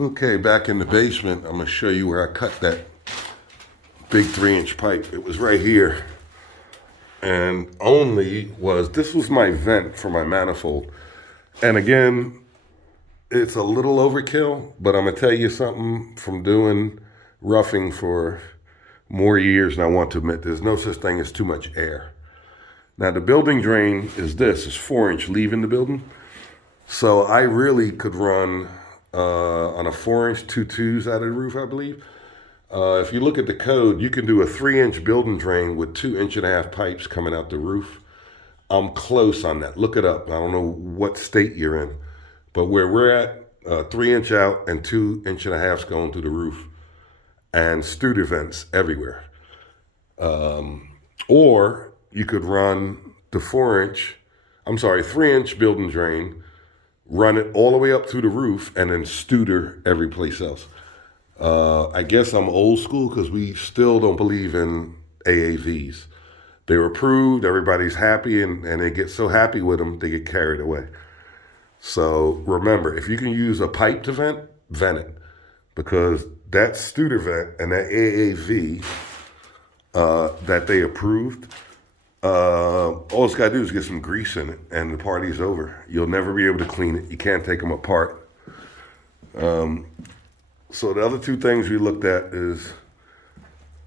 Okay, back in the basement, I'm gonna show you where I cut that big 3-inch pipe. It was right here. And this was my vent for my manifold. And again, it's a little overkill, but I'm gonna tell you something from doing roughing for more years, and I want to admit there's no such thing as too much air. Now the building drain is 4-inch leaving the building. So I really could run on a 4-inch 2.2s out of the roof, I believe. If you look at the code, you can do a 3-inch building drain with 2.5-inch pipes coming out the roof. I'm close on that. Look it up. I don't know what state you're in, but where we're at, 3-inch out and 2.5 going through the roof, and Studer vents everywhere. Or you could run the 3-inch building drain, run it all the way up through the roof, and then Studer every place else. I guess I'm old school because we still don't believe in AAVs. They were approved, everybody's happy, and they get so happy with them, they get carried away. So remember, if you can use a pipe to vent it, because that Studer vent and that AAV that they approved, all it's got to do is get some grease in it, and the party's over. You'll never be able to clean it. You can't take them apart. So the other two things we looked at is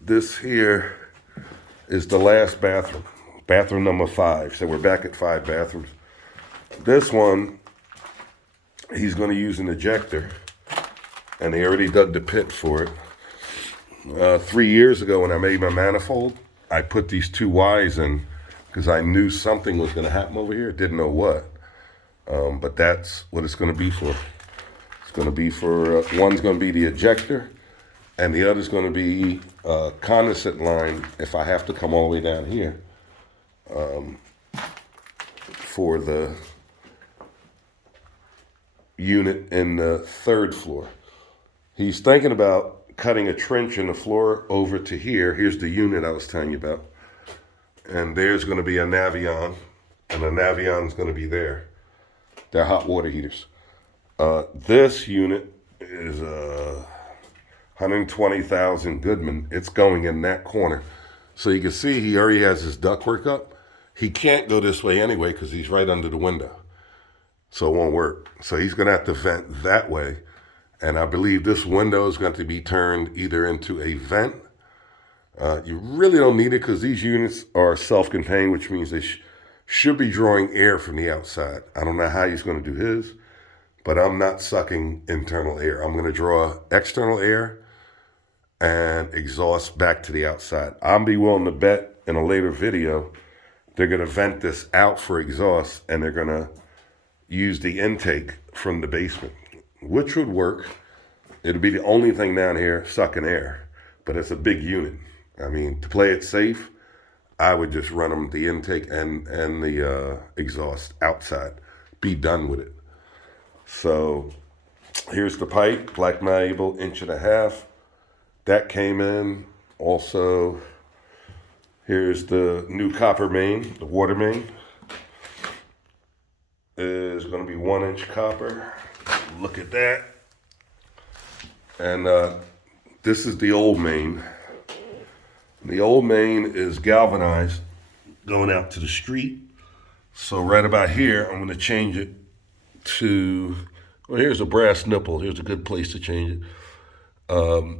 this here is the last bathroom number 5. So we're back at 5 bathrooms. This one, he's going to use an ejector, and they already dug the pit for it. 3 years ago when I made my manifold, I put these 2 Ys in because I knew something was going to happen over here. Didn't know what, but that's what it's going to be for. It's going to be for, one's going to be the ejector, and the other's going to be condensate line if I have to come all the way down here for the unit in the 3rd floor. He's thinking about cutting a trench in the floor over to here. Here's the unit I was telling you about. And there's going to be a Navion, and the Navion's going to be there. They're hot water heaters. This unit is 120,000 Goodman. It's going in that corner. So you can see he already has his ductwork up. He can't go this way anyway because he's right under the window. So it won't work. So he's going to have to vent that way. And I believe this window is going to be turned either into a vent. You really don't need it because these units are self-contained, which means they should be drawing air from the outside. I don't know how he's going to do his, but I'm not sucking internal air. I'm going to draw external air and exhaust back to the outside. I'll be willing to bet in a later video they're going to vent this out for exhaust, and they're going to use the intake from the basement, which would work. It'll be the only thing down here sucking air, but it's a big unit. I mean, to play it safe, I would just run them the intake and the exhaust outside. Be done with it. So here's the pipe, black malleable 1.5 inch. That came in. Also, here's the new copper main, the water main. Is going to be 1-inch copper. Look at that. And this is the old main. The old main is galvanized going out to the street. So right about here, I'm going to change it to, well, here's a brass nipple. Here's a good place to change it.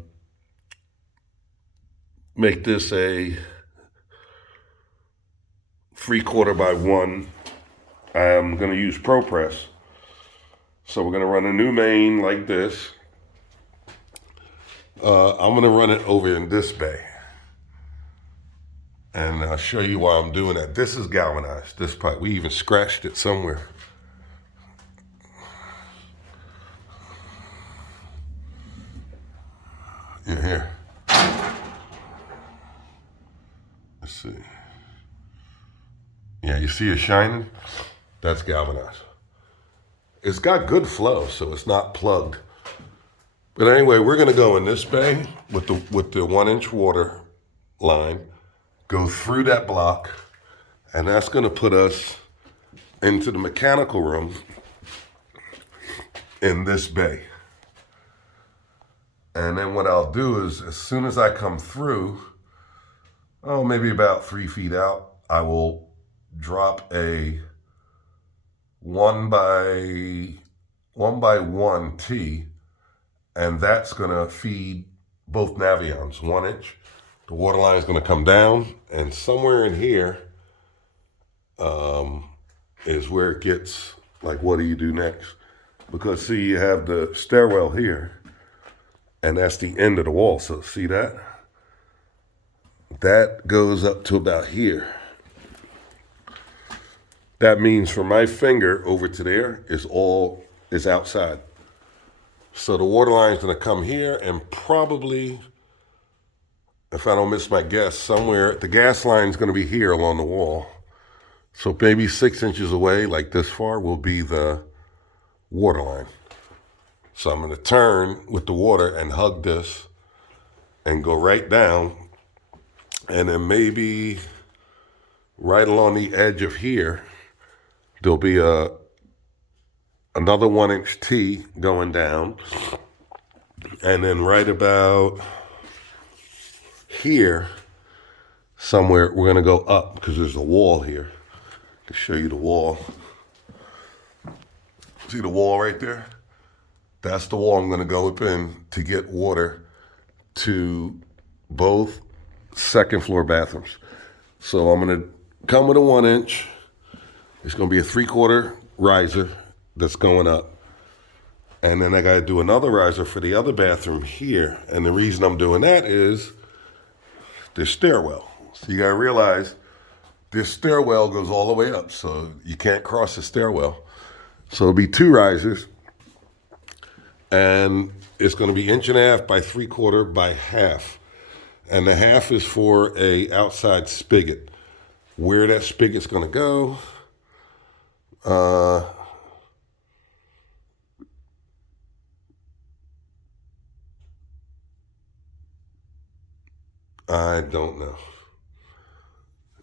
Make this a 3/4 by 1. I'm going to use ProPress. So we're going to run a new main like this. I'm going to run it over in this bay. And I'll show you why I'm doing that. This is galvanized, this pipe. We even scratched it somewhere. In here. Let's see. Yeah, you see it shining? That's galvanized. It's got good flow, so it's not plugged. But anyway, we're going to go in this bay with the 1-inch water line, go through that block, and that's going to put us into the mechanical room in this bay. And then what I'll do is, as soon as I come through, maybe about 3 feet out, I will drop a 1x1 T, and that's gonna feed both Navions 1 inch. The water line is gonna come down, and somewhere in here is where it gets, like, what do you do next? Because see, you have the stairwell here, and that's the end of the wall. So see that? That goes up to about here. That means from my finger over to there is outside. So the water line is gonna come here, and probably, if I don't miss my guess, somewhere, the gas line is gonna be here along the wall. So maybe 6 inches away, like this far, will be the water line. So I'm gonna turn with the water and hug this and go right down, and then maybe right along the edge of here, there'll be another 1-inch T going down, and then right about here somewhere, we're gonna go up because there's a wall here. To show you the wall. See the wall right there? That's the wall I'm gonna go up in to get water to both second floor bathrooms. So I'm gonna come with a 1-inch. It's gonna be a 3/4 riser that's going up. And then I gotta do another riser for the other bathroom here. And the reason I'm doing that is the stairwell. So you gotta realize this stairwell goes all the way up, so you can't cross the stairwell. So it'll be 2 risers, and it's gonna be 1.5 by 3/4 by half. And the half is for a outside spigot. Where that spigot's gonna go, I don't know.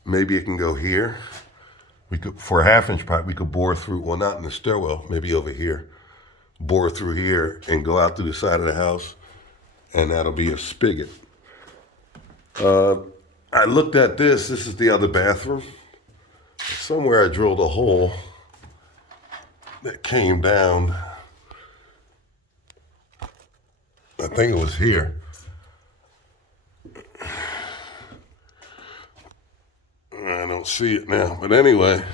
Maybe it can go here. We could, for a 1/2-inch pipe, we could bore through, well, not in the stairwell, maybe over here. Bore through here and go out to the side of the house, and that'll be a spigot. I looked at this. This is the other bathroom. Somewhere I drilled a hole that came down. I think it was here. I don't see it now, but anyway,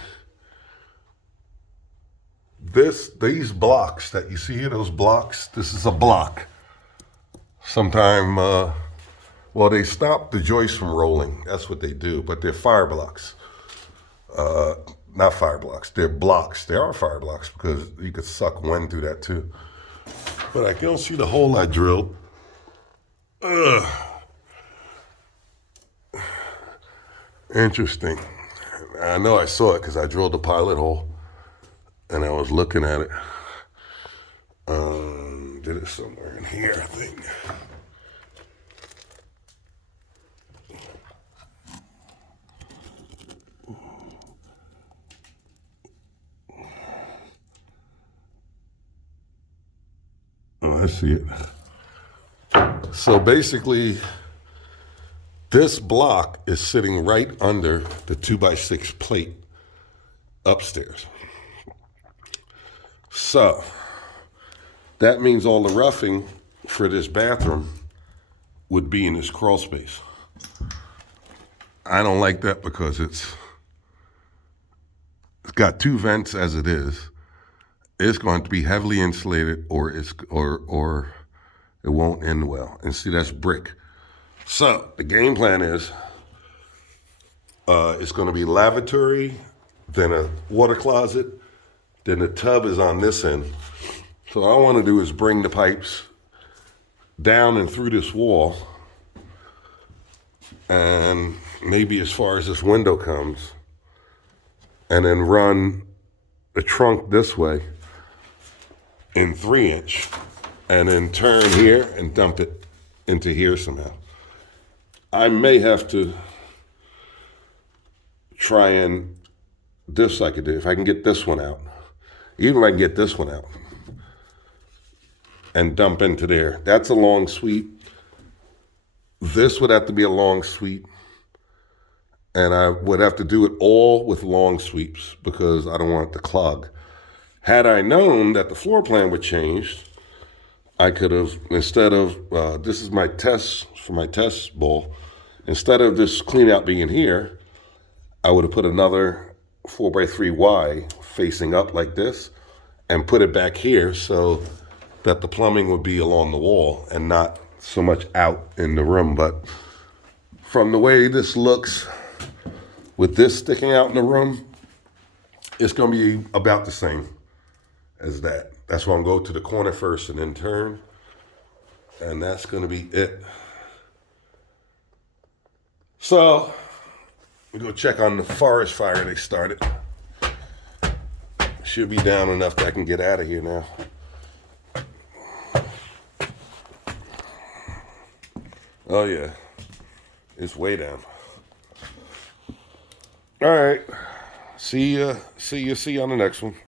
these blocks that you see here, those blocks, this is a block. Sometime, well, they stop the joist from rolling. That's what they do, but they're fire blocks. Not fire blocks, they're blocks. They are fire blocks because you could suck wind through that too. But I don't see the hole I drilled. Interesting. I know I saw it because I drilled a pilot hole and I was looking at it. Did it somewhere in here, I think. Oh, I see it. So basically, this block is sitting right under the 2x6 plate upstairs. So that means all the roughing for this bathroom would be in this crawl space. I don't like that because it's got 2 vents as it is. It's going to be heavily insulated, or it won't end well. And see, that's brick. So the game plan is it's going to be lavatory, then a water closet, then the tub is on this end. So all I want to do is bring the pipes down and through this wall, and maybe as far as this window comes, and then run the trunk this way in 3-inch, and then turn here and dump it into here somehow. I may have to try and, this I could do, if I can get this one out. Even if I can get this one out. and dump into there. That's a long sweep. This would have to be a long sweep. And I would have to do it all with long sweeps because I don't want it to clog. Had I known that the floor plan would change, I could have, instead of, this is my test for my test bowl, instead of this clean out being here, I would have put another 4x3Y facing up like this and put it back here so that the plumbing would be along the wall and not so much out in the room. But from the way this looks with this sticking out in the room, it's going to be about the same as that. That's why I'm going to go to the corner first and then turn. And that's going to be it. So we go check on the forest fire they started. Should be down enough that I can get out of here now. Oh yeah, it's way down. All right, see you on the next one.